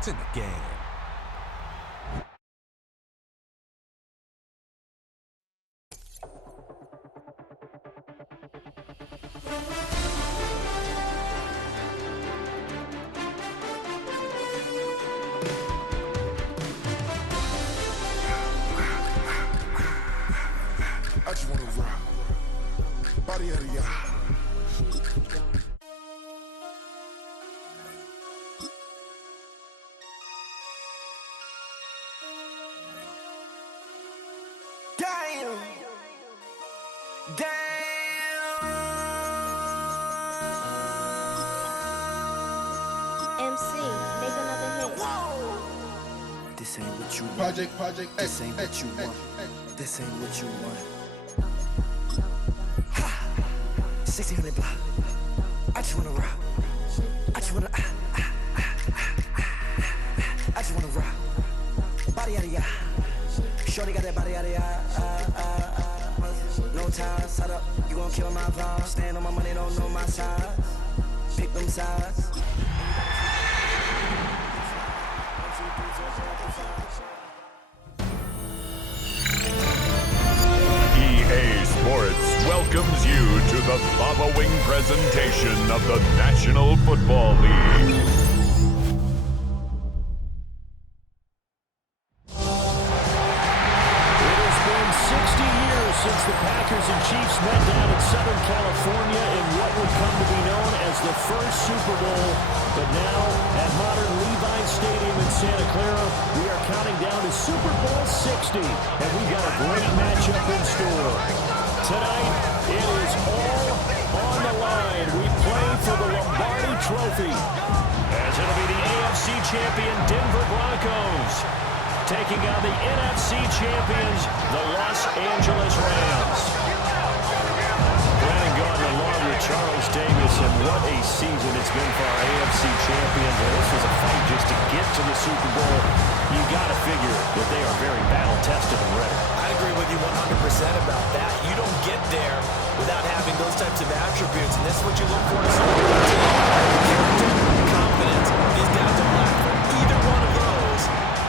It's in the game. I just wanna rock. Body out of y'all. Damn. MC, make another hit. This ain't what you want. Project This ain't what you want. This ain't what you want. 1600 block. I just wanna rock. I just wanna I just wanna rock. Body out of ya. Shorty got that body out of ya. No time, set up. You gon' kill my vibe. Stand on my money, don't know my size. Pick them sides. EA Sports welcomes you to the following presentation of the National Football League. It has been 60 years since the Packers and Chiefs met down in Southern California in what would come to be known as the first Super Bowl. But now, at modern Levi Stadium in Santa Clara, we are counting down to Super Bowl 60, and we've got a great matchup in store. Tonight, it is all on the line. We play for the Lombardi Trophy, as it'll be the AFC champion Denver Broncos taking on the NFC champions, the Los Angeles Rams. Brandon Gordon along with Charles Davis, and what a season it's been for our AFC champions. And this was a fight just to get to the Super Bowl. You got to figure that they are very battle-tested and ready. I agree with you 100% about that. You don't get there without having those types of attributes, and this is what you look for in a Super Bowl team. Character, confidence. These guys don't lack for either one of those.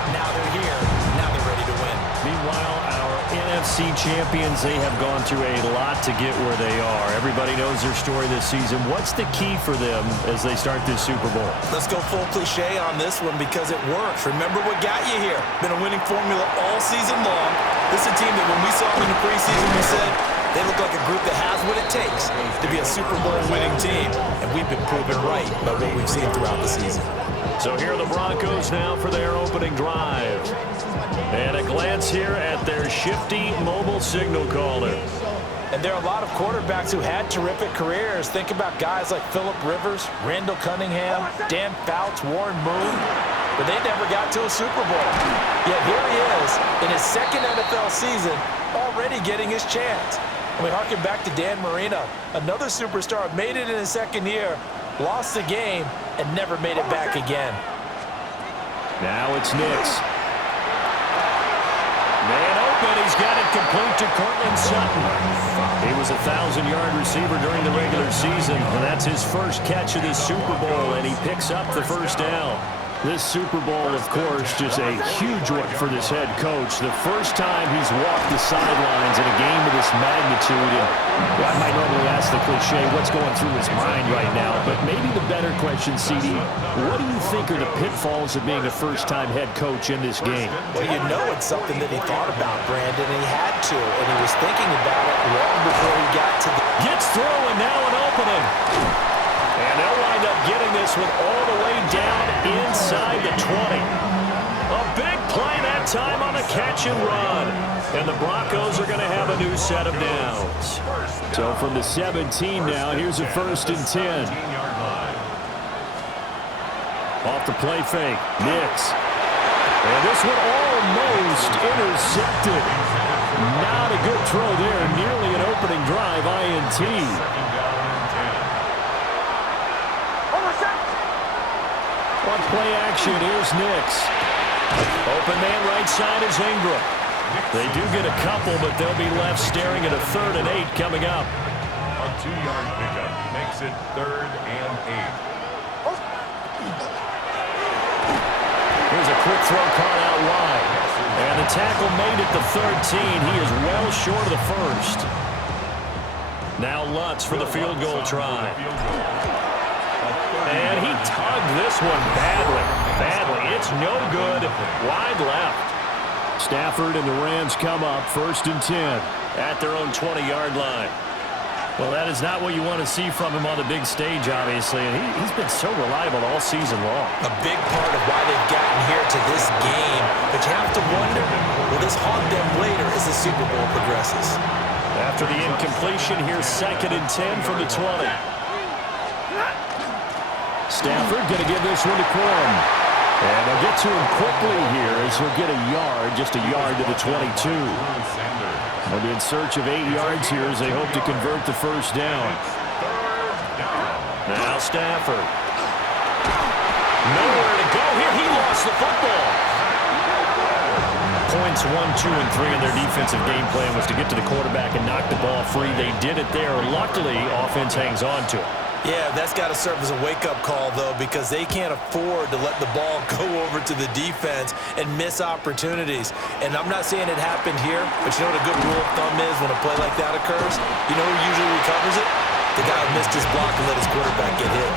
Now they're here. Now they're ready to win. Meanwhile, our NFC champions, they have gone through a lot to get where they are. Everybody knows their story this season. What's the key for them as they start this Super Bowl? Let's go full cliche on this one because it works. Remember what got you here. Been a winning formula all season long. This is a team that when we saw them in the preseason, we said they look like a group that has what it takes to be a Super Bowl winning team. And we've been proven right by what we've seen throughout the season. So here are the Broncos now for their opening drive. And a glance here at their shifty mobile signal caller. And there are a lot of quarterbacks who had terrific careers. Think about guys like Phillip Rivers, Randall Cunningham, Dan Fouts, Warren Moon. But they never got to a Super Bowl. Yet here he is in his second NFL season, already getting his chance. And we harken back to Dan Marino, another superstar, made it in his second year, lost the game, and never made it back again. Now it's Nix. Man open, he's got it complete to Cortland Sutton. He was a 1,000-yard receiver during the regular season, and that's his first catch of this Super Bowl, and he picks up the first down. This Super Bowl, of course, just a huge one for this head coach. The first time he's walked the sidelines in a game of this magnitude. And I might normally ask the cliche, what's going through his mind right now? But maybe the better question, CD, what do you think are the pitfalls of being a first-time head coach in this game? Well, you know it's something that he thought about, Brandon, and he had to. And he was thinking about it long before he got to the... Gets through, and now an opening. And they'll wind up getting this one all the way down inside the 20. A big play that time on a catch and run. And the Broncos are going to have a new set of downs. So from the 17 now, here's a 1st and 10. Off the play fake, Nix. And this one almost intercepted. Not a good throw there. Nearly an opening drive, INT. On play action, here's Nix. Open man right side is Ingram. They do get a couple, but they'll be left staring at a 3rd and 8 coming up. A 2-yard pickup makes it 3rd and 8. quick throw caught out wide. And the tackle made it to 13. He is well short of the first. Now Lutz for the field goal try. And he tugged this one badly. It's no good. Wide left. Stafford and the Rams come up 1st and 10 at their own 20-yard line. Well, that is not what you want to see from him on the big stage, obviously. And he's been so reliable all season long. A big part of why they've gotten here to this game. But you have to wonder, will this haunt them later as the Super Bowl progresses? After the incompletion, here's 2nd and 10 from the 20. Stafford going to give this one to Corum. And they'll get to him quickly here as he'll get a yard, just a yard to the 22. They'll be in search of 8 yards here as they hope to convert the first down. Now Stafford. Nowhere to go here. He lost the football. Points 1, 2, and 3 in their defensive game plan was to get to the quarterback and knock the ball free. They did it there. Luckily, offense hangs on to it. Yeah, that's got to serve as a wake-up call, though, because they can't afford to let the ball go over to the defense and miss opportunities. And I'm not saying it happened here, but you know what a good rule of thumb is when a play like that occurs? You know who usually recovers it? The guy who missed his block and let his quarterback get hit.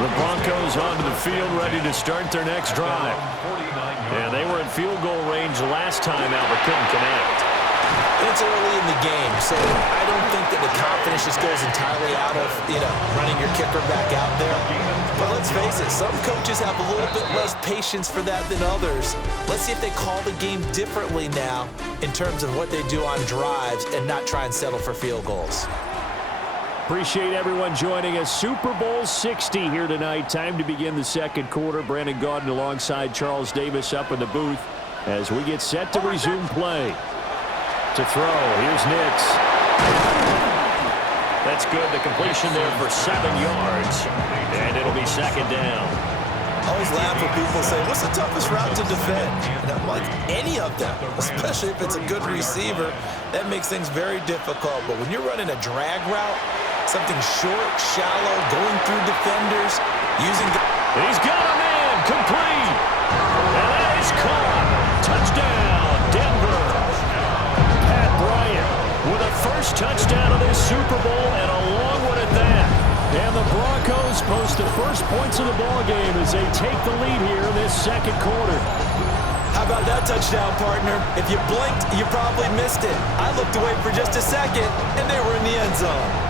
The Broncos onto the field ready to start their next drive. Yeah, they were in field goal range last time out, but couldn't connect. It's early in the game, so I don't think that the confidence just goes entirely out of, running your kicker back out there. But let's face it, some coaches have a little bit less patience for that than others. Let's see if they call the game differently now in terms of what they do on drives and not try and settle for field goals. Appreciate everyone joining us. Super Bowl 60 here tonight. Time to begin the second quarter. Brandon Gaudin alongside Charles Davis up in the booth as we get set to resume play. To throw. Here's Nix. That's good. The completion there for 7 yards. And it'll be 2nd down. I always laugh when people say, what's the toughest route to defend? And I'm like, any of them, especially if it's a good receiver. That makes things very difficult. But when you're running a drag route, something short, shallow, going through defenders, using... He's got a man. Complete. And that is caught. Touchdown, Denver. With a first touchdown of this Super Bowl and a long one at that. And the Broncos post the first points of the ball game as they take the lead here in this second quarter. How about that touchdown, partner? If you blinked, you probably missed it. I looked away for just a second, and they were in the end zone.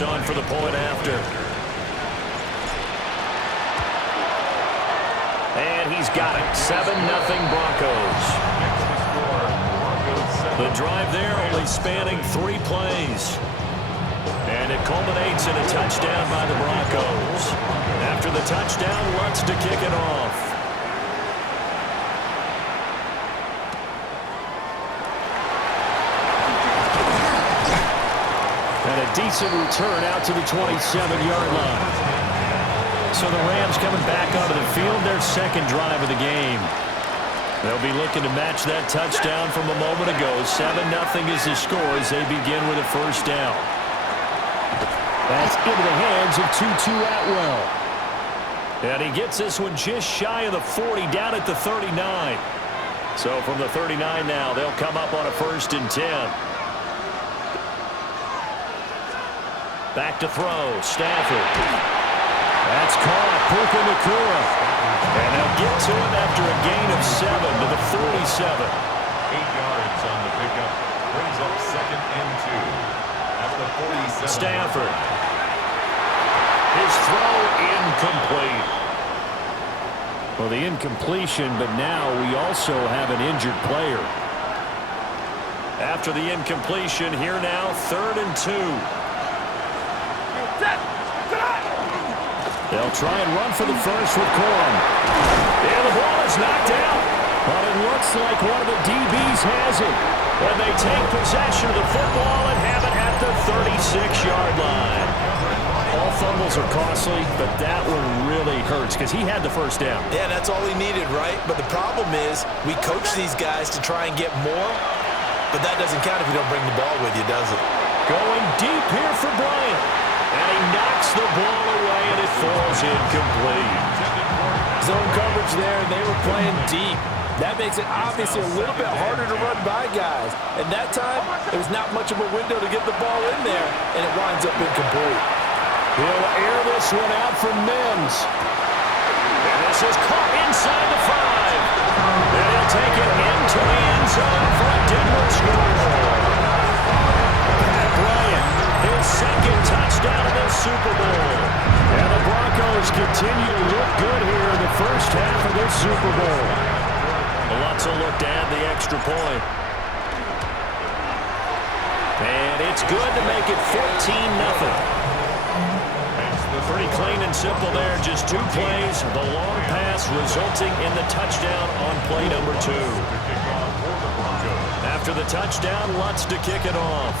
On for the point after. And he's got it. 7-0 Broncos. The drive there only spanning 3 plays. And it culminates in a touchdown by the Broncos. After the touchdown, Lutz to kick it off. Decent return out to the 27-yard line. So the Rams coming back onto the field, their second drive of the game. They'll be looking to match that touchdown from a moment ago. 7-0 is the score as they begin with a first down. That's into the hands of Tutu Atwell. And he gets this one just shy of the 40, down at the 39. So from the 39 now, they'll come up on a 1st and 10. Back to throw. Stafford. That's caught. Puka Nacua. And they'll get to him after a gain of 7 to the 47. 8 yards on the pickup. Brings up 2nd and 2 at the 47. Stafford. His throw incomplete. Well, the incompletion, but now we also have an injured player. After the incompletion, here now, 3rd and 2. They'll try and run for the first with Corum. And the ball is knocked out. But it looks like one of the DBs has it. And they take possession of the football and have it at the 36-yard line. All fumble calls are costly, but that one really hurts because he had the first down. Yeah, that's all he needed, right? But the problem is we coach these guys to try and get more, but that doesn't count if you don't bring the ball with you, does it? Going deep here for Bryant. And he knocks the ball away, and it falls incomplete. Zone coverage there, and they were playing deep. That makes it obviously a little bit harder to run by guys. And that time, there was not much of a window to get the ball in there, and it winds up incomplete. He'll air this one out for Mims. And this is caught inside the 5. And he'll take it into the end zone for a Denver score. Pat Bryant, his second touchdown in this Super Bowl. And the Broncos continue to look good here in the first half of this Super Bowl. Lots of look to add the extra point. And it's good to make it 14-0. Pretty clean and simple there. Just 2 plays. The long pass resulting in the touchdown on play number 2. After the touchdown, Lutz to kick it off.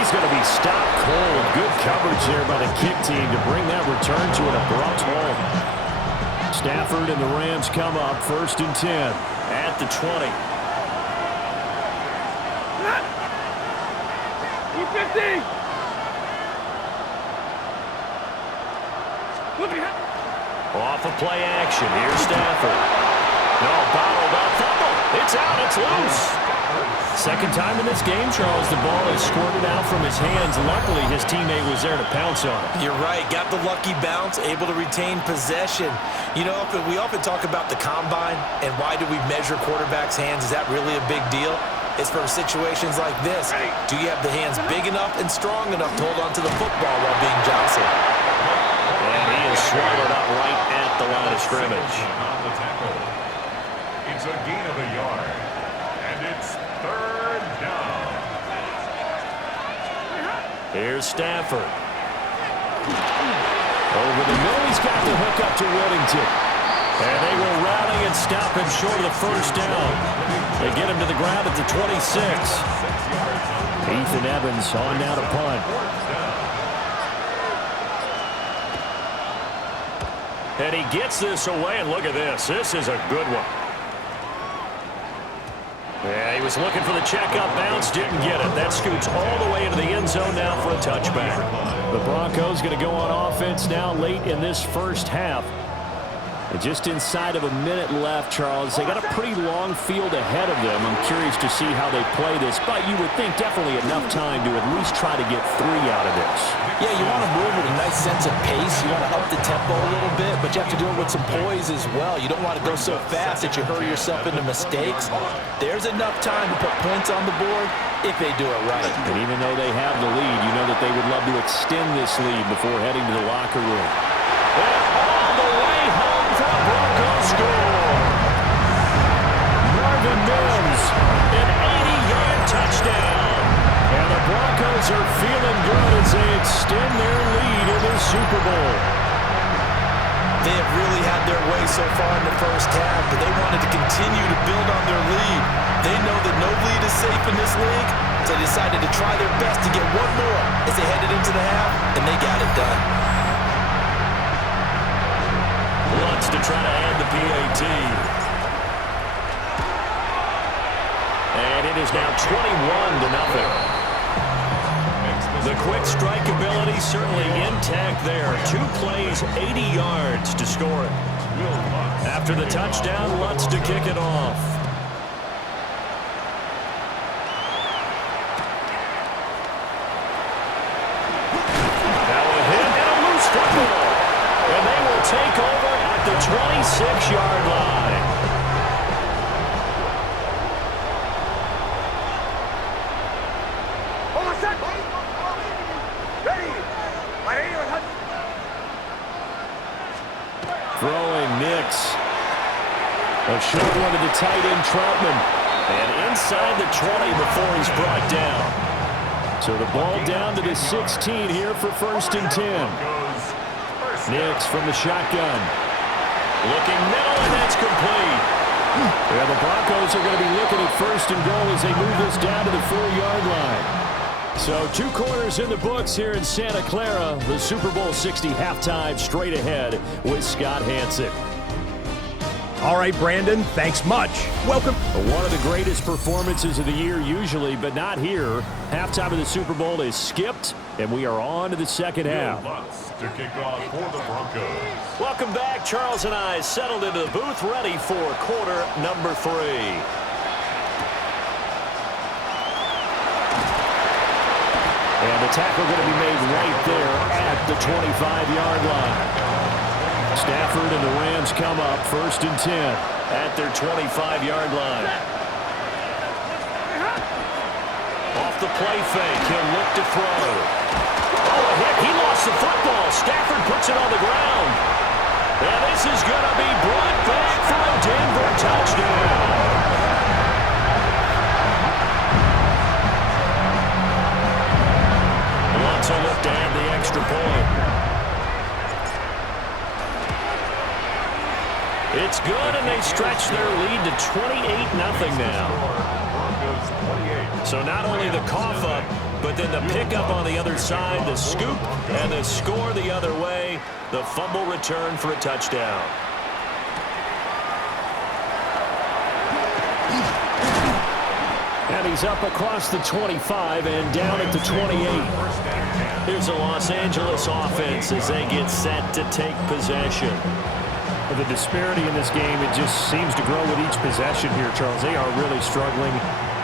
He's going to be stopped cold. Good coverage there by the kick team to bring that return to an abrupt halt. Stafford and the Rams come up 1st and 10 at the 20. 250. Off of play action. Here's Stafford. No, bottled up. Fumble. It's out. It's loose. Second time in this game, Charles, the ball is squirted out from his hands. Luckily, his teammate was there to pounce on it. You're right. Got the lucky bounce, able to retain possession. You know, we often talk about the combine and why do we measure quarterbacks' hands. Is that really a big deal? It's for situations like this. Do you have the hands big enough and strong enough to hold on to the football while being jostled? And he is swallowed up right at the line of scrimmage. It's a gain of a yard, and it's 3rd down. Here's Stafford. Over the middle, he's got the hook up to Whittington. And they will rally and stop him short of the first down. They get him to the ground at the 26. Ethan Evans on now to punt. And he gets this away, and look at this. This is a good one. Yeah, he was looking for the checkup bounce, didn't get it. That scoots all the way into the end zone now for a touchback. The Broncos going to go on offense now late in this first half. And just inside of a minute left, Charles. They got a pretty long field ahead of them. I'm curious to see how they play this, but you would think definitely enough time to at least try to get 3 out of this. Yeah, you want to move with a nice sense of pace. You want to up the tempo a little bit, but you have to do it with some poise as well. You don't want to go so fast that you hurry yourself into mistakes. There's enough time to put points on the board if they do it right. And even though they have the lead, you know that they would love to extend this lead before heading to the locker room. And all the way home for the Broncos score. Marvin Mims, an 80-yard touchdown. And the Broncos are feeling good as they extend their lead in the Super Bowl. They have really had their way so far in the first half, but they wanted to continue to build on their lead. They know that no lead is safe in this league, so they decided to try their best to get one more as they headed into the half, and they got it done. Wants to try to add the PAT. And it is now 21-0. The quick strike ability certainly intact there. 2 plays, 80 yards to score it. After the touchdown, Lutz to kick it off. Now a hit and a loose football. And they will take over at the 26-yard line. Throwing Nix. A short one to the tight end, Troutman. And inside the 20 before he's brought down. So the ball down to the 16 here for 1st and 10. Nix from the shotgun. Looking middle, and that's complete. Yeah, the Broncos are going to be looking at first and goal as they move this down to the 4-yard line. So 2 quarters in the books here in Santa Clara. The Super Bowl 60 halftime straight ahead with Scott Hanson. All right, Brandon, thanks much. Welcome. One of the greatest performances of the year usually, but not here. Halftime of the Super Bowl is skipped, and we are on to the second half. To kick off for the Broncos. Welcome back. Charles and I settled into the booth ready for quarter number 3. And the tackle going to be made right there at the 25-yard line. Stafford and the Rams come up first and 10 at their 25-yard line. Off the play fake, he'll look to throw. Oh, a hit. He lost the football. Stafford puts it on the ground. And this is going to be brought back for a Denver touchdown. Alonso looked to add the extra point. It's good, and they stretch their lead to 28-0 now. So not only the cough up, but then the pickup on the other side, the scoop, and the score the other way. The fumble return for a touchdown. And he's up across the 25 and down at the 28. Here's the Los Angeles offense as they get set to take possession. The disparity in this game, it just seems to grow with each possession here, Charles. They are really struggling.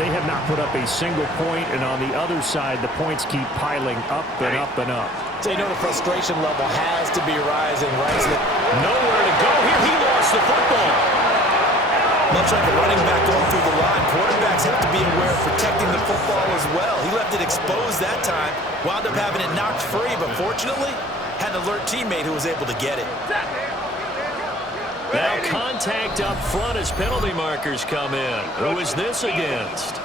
They have not put up a single point, and on the other side, the points keep piling up and up and up. So you know the frustration level has to be rising. Nowhere to go here. He lost the football. Much like a running back going through the line, quarterbacks have to be aware of protecting the football as well. He left it exposed that time, wound up having it knocked free, but fortunately, had an alert teammate who was able to get it. Now contact up front as penalty markers come in. Who is this against?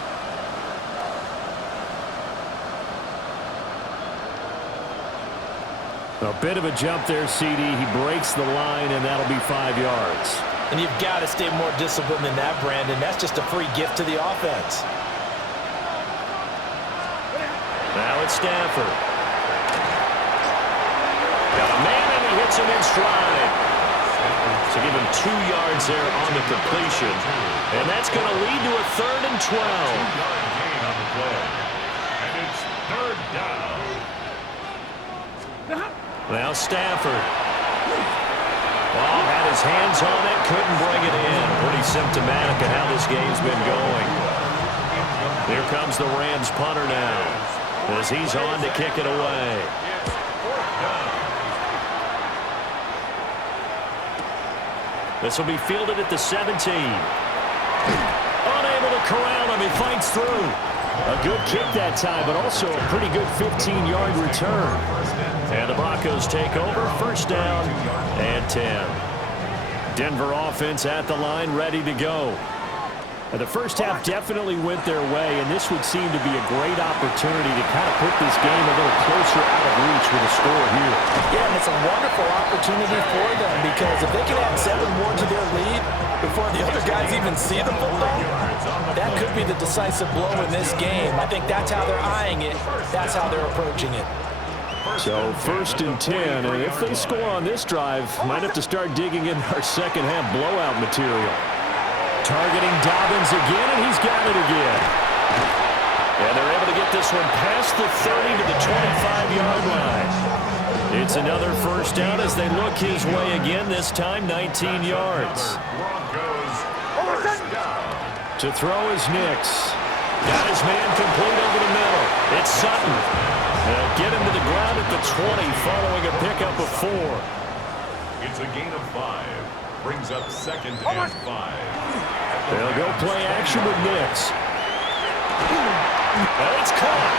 A bit of a jump there, CD. He breaks the line, and that'll be 5 yards. And you've got to stay more disciplined than that, Brandon. That's just a free gift to the offense. Now it's Stafford. Got a man, and he hits him in stride. So give him 2 yards there on the completion. And that's going to lead to a 3rd and 12. Gain on the play. And it's 3rd down. Now Stafford. Well, had his hands on it, couldn't bring it in. Pretty symptomatic of how this game's been going. Here comes the Rams punter now as he's on to kick it away. This will be fielded at the 17. Unable to corral him. He fights through. A good kick that time, but also a pretty good 15-yard return. And the Broncos take over. First down and 10. Denver offense at the line, ready to go. The first half definitely went their way, and this would seem to be a great opportunity to kind of put this game a little closer out of reach with a score here. Yeah, and it's a wonderful opportunity for them because if they can add 7 more to their lead before the other guys even see the football, that could be the decisive blow in this game. I think that's how they're eyeing it. That's how they're approaching it. So first and 10, and if they score on this drive, might have to start digging in our second half blowout material. Targeting Dobbins again, and he's got it again. And they're able to get this one past the 30 to the 25-yard line. It's another first down as they look his way again, this time 19 yards. To throw is Nix. Got his man complete over the middle. It's Sutton. They'll get him to the ground at the 20 following a pickup of 4. It's a gain of 5. Brings up 2nd and 5. They'll go play action with Nix. And it's caught.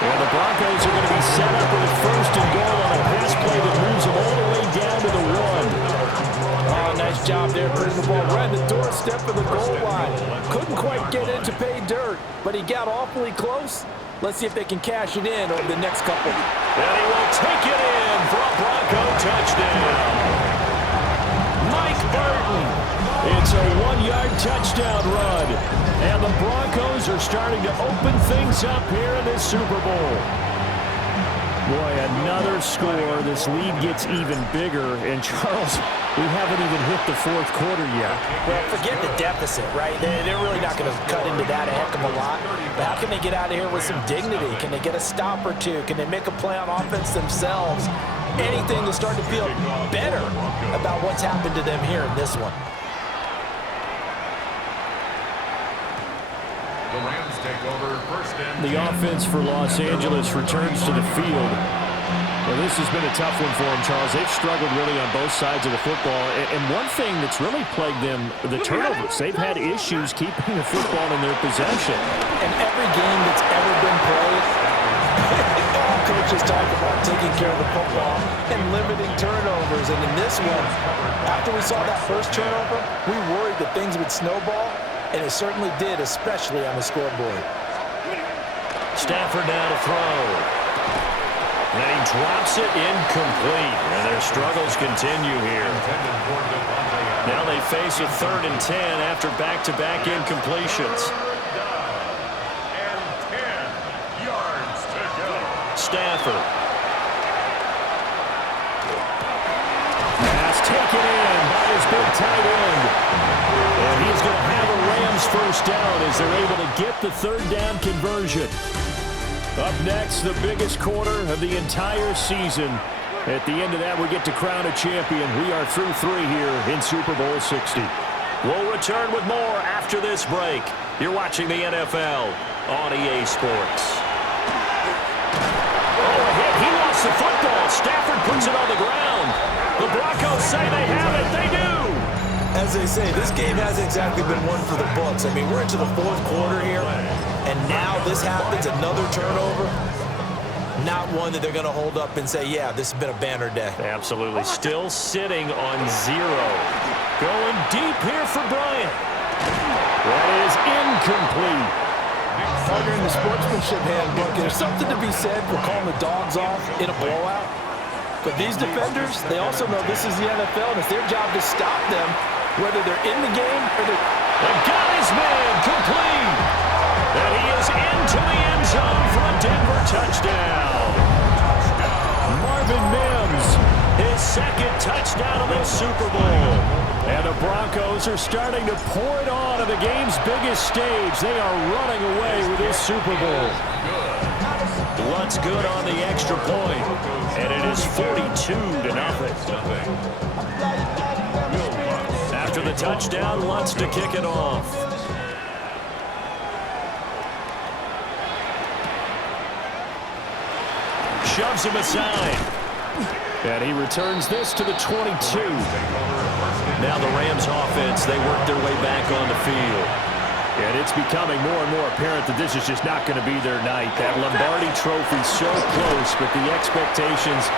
Well, the Broncos are going to be set up with a first and goal on a pass play that moves them all the way down to the 1. Oh, nice job there, putting the ball right at the doorstep of the goal line. Couldn't quite get it to pay dirt, but he got awfully close. Let's see if they can cash it in over the next couple. And he will take it in for a Bronco touchdown. Mike Burton It's a 1-yard touchdown run. And the Broncos are starting to open things up here in this Super Bowl. Boy, another score. This lead gets even bigger. And, Charles, we haven't even hit the fourth quarter yet. Well, forget the deficit, right? They're really not going to cut into that a heck of a lot. But how can they get out of here with some dignity? Can they get a stop or two? Can they make a play on offense themselves? Anything to start to feel better about what's happened to them here in this one. The Rams take over first and The offense for Los Angeles returns to the field. Well, this has been a tough one for them, Charles. They've struggled really on both sides of the football. And one thing that's really plagued them, the turnovers. They've had issues keeping the football in their possession. And every game that's ever been played, all coaches talk about taking care of the football and limiting turnovers. And in this one, after we saw that first turnover, we worried that things would snowball. And it certainly did, especially on the scoreboard. Stafford now to throw. And he drops it incomplete. And their struggles continue here. Now they face a 3rd and 10 after back-to-back incompletions. and 10 yards to go. Stafford. Pass taken in by his big tight end. And he's going to have a Rams first down as they're able to get the 3rd down conversion. Up next, the biggest quarter of the entire season. At the end of that, we get to crown a champion. We are through 3 here in Super Bowl 60. We'll return with more after this break. You're watching the NFL on EA Sports. Oh, a hit. He lost the football. Stafford puts it on the ground. The Broncos say they have it. They do. As they say, this game hasn't exactly been one for the books. I mean, we're into the 4th quarter here, and now this happens, another turnover. Not one that they're going to hold up and say, yeah, this has been a banner day. Absolutely. Still sitting on 0. Going deep here for Bryant. That is incomplete. Partner in the sportsmanship handbook, there's something to be said for calling the dogs off in a blowout. But these defenders, they also know this is the NFL, and it's their job to stop them, whether they're in the game or they're... And got his man complete. And he is into the end zone for a Denver touchdown. Marvin Mims, his 2nd touchdown of the Super Bowl. And the Broncos are starting to pour it on the game's biggest stage. They are running away with this Super Bowl. Luntz good on the extra point. And it is 42-0. After the touchdown, Luntz to kick it off. Shoves him aside. And he returns this to the 22. Now the Rams offense, they work their way back on the field. And it's becoming more and more apparent that this is just not going to be their night. That Lombardi trophy so close, but the expectations.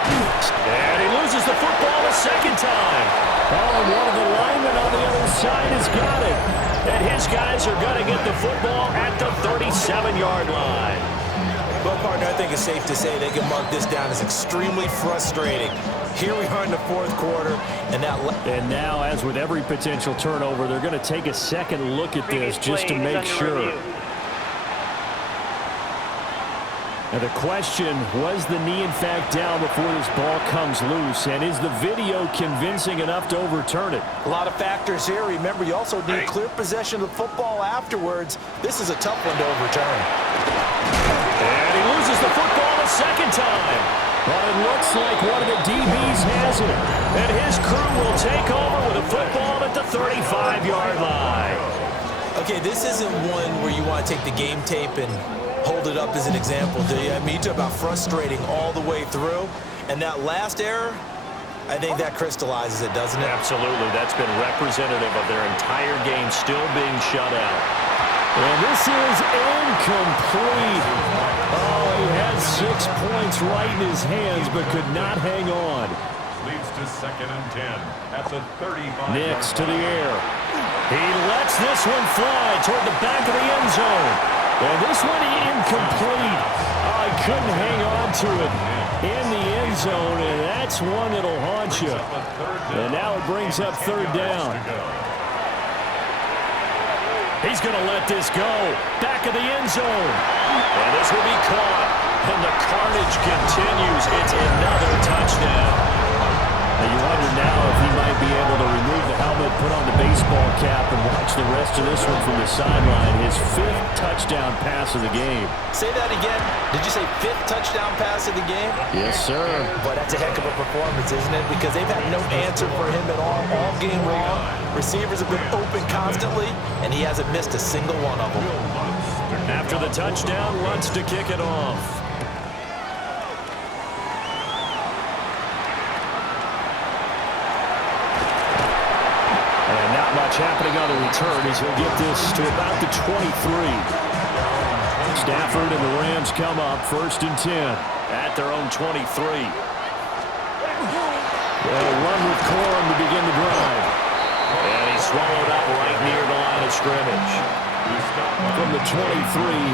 And he loses the football a 2nd time. Oh, and one of the linemen on the other side has got it. And his guys are going to get the football at the 37-yard line. Well, partner, I think it's safe to say they can mark this down as extremely frustrating. Here we are in the 4th quarter, and now, as with every potential turnover, they're going to take a second look at this just to make sure. Now the question, was the knee in fact down before this ball comes loose? And is the video convincing enough to overturn it? a lot of factors here. Remember, you also need clear possession of the football afterwards. This is a tough one to overturn. And he loses the football a 2nd time. But it looks like one of the DBs has it. And his crew will take over with a football at the 35-yard line. Okay, this isn't one where you want to take the game tape and hold it up as an example, do you? I mean, you talk about frustrating all the way through. And that last error, I think that crystallizes it, doesn't it? Absolutely. That's been representative of their entire game still being shut out. And this is incomplete. Oh, he had 6 points right in his hands, but could not hang on. Leads to 2nd and 10 at the 35. Nix to the air. He lets this one fly toward the back of the end zone. And this one incomplete. Oh, he couldn't hang on to it in the end zone, and that's one that'll haunt you. And now it brings up 3rd down. He's going to let this go. Back of the end zone. And this will be caught. And the carnage continues. It's another touchdown. Now you wonder now if he might be able to remove the helmet, put on the baseball cap, and watch the rest of this one from the sideline. His 5th touchdown pass of the game. Say that again. Did you say 5th touchdown pass of the game? Yes, sir. Boy, that's a heck of a performance, isn't it? Because they've had no answer for him at all game long. Receivers have been open constantly, and he hasn't missed a single one of them. After the touchdown, wants to kick it off. Much happening on the return as he'll get this to about the 23. Stafford and the Rams come up 1st and 10 at their own 23. They'll run with Corum to begin the drive. And he's swallowed up right near the line of scrimmage. From the 23,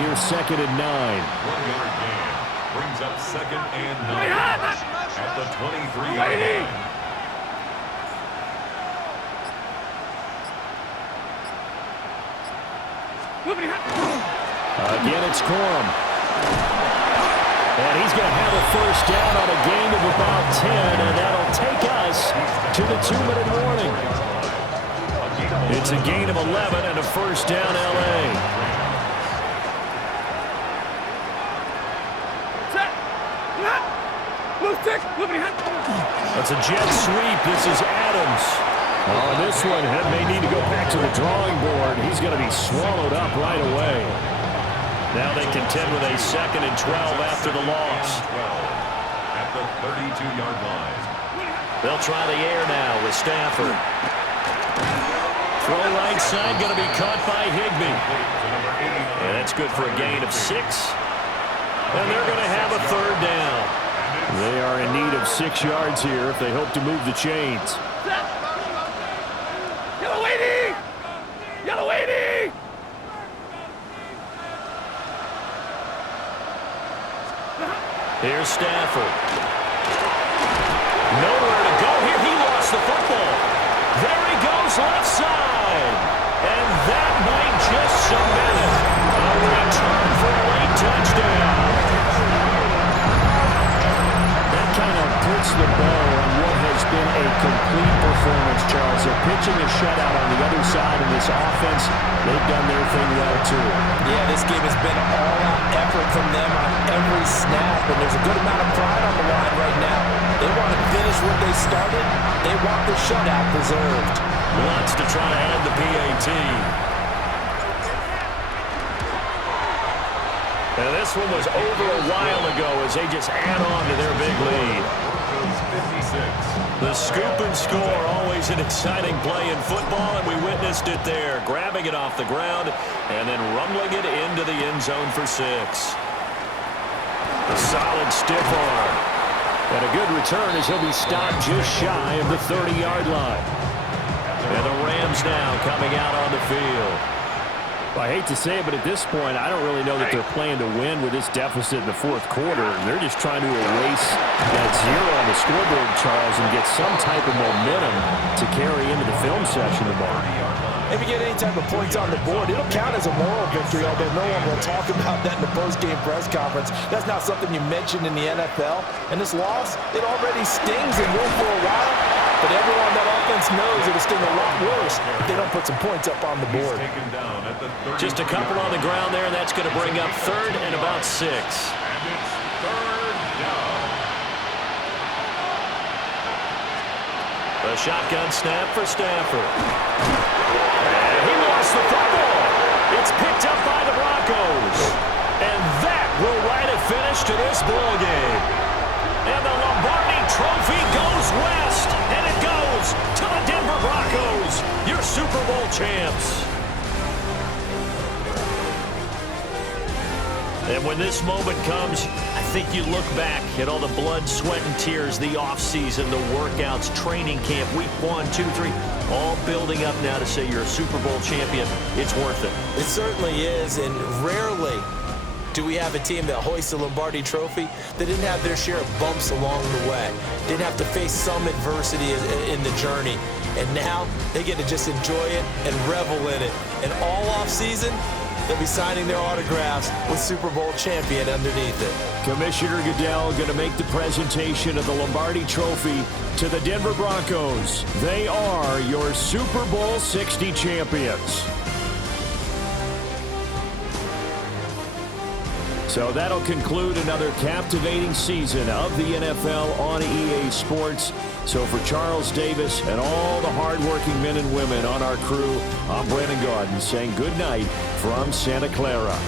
here's 2nd and 9. 1-yard gain brings up 2nd and 9 at the 23-yard line. Again, it's Corum. And he's going to have a 1st down on a gain of about 10, and that'll take us to the 2-minute warning. It's a gain of 11 and a 1st down, L.A. That's a jet sweep. This is Adams. Oh, this one may need to go back to the drawing board. He's going to be swallowed up right away. Now they contend with a 2nd and 12 after the loss. At the 32-yard line. They'll try the air now with Stafford. Throw right side, going to be caught by Higbee. And that's good for a gain of 6. And they're going to have a 3rd down. They are in need of 6 yards here if they hope to move the chains. Here's Stafford. Nowhere to go here. He lost the football. There he goes, left side. And that might just cement it. A return for a late touchdown. That kind of puts the bow on what has been a complete performance, Charles. They're pitching a shutout on the other side in this offense. They've done their thing well, too. Yeah, this game has been all-out effort from them on every snap, and there's a good amount of pride on the line right now. They want to finish what they started. They want the shutout preserved. Wants to try to add the PAT. And this one was over a while ago as they just add on to their big lead. The scoop and score, always an exciting play in football, and we witnessed it there. Grabbing it off the ground and then rumbling it into the end zone for 6. A solid stiff arm. And a good return as he'll be stopped just shy of the 30-yard line. And the Rams now coming out on the field. Well, I hate to say it, but at this point, I don't really know that they're playing to win with this deficit in the 4th quarter. They're just trying to erase that 0 on the scoreboard, Charles, and get some type of momentum to carry into the film session tomorrow. If you get any type of points on the board, it'll count as a moral victory, although no one will talk about that in the post-game press conference. That's not something you mentioned in the NFL. And this loss, it already stings and will for a while. But everyone on that offense knows it'll sting a lot worse if they don't put some points up on the board. Just a couple on the ground there, and that's going to bring up 3rd and about 6. And it's 3rd down. A shotgun snap for Stafford. And he lost the football. It's picked up by the Broncos. And that will write a finish to this ball game. And the Lombardi Trophy goes west. And it goes to the Denver Broncos, your Super Bowl champs. And when this moment comes, I think you look back at all the blood, sweat, and tears, the offseason, the workouts, training camp, week 1, 2, 3, all building up now to say you're a Super Bowl champion. It's worth it. It certainly is, and rarely Do we have a team that hoists the Lombardi Trophy that didn't have their share of bumps along the way, didn't have to face some adversity in the journey, and now they get to just enjoy it and revel in it. And all offseason, they'll be signing their autographs with Super Bowl champion underneath it. Commissioner Goodell going to make the presentation of the Lombardi Trophy to the Denver Broncos. They are your Super Bowl 60 champions. So that'll conclude another captivating season of the NFL on EA Sports. So for Charles Davis and all the hardworking men and women on our crew, I'm Brandon Gaudin saying good night from Santa Clara.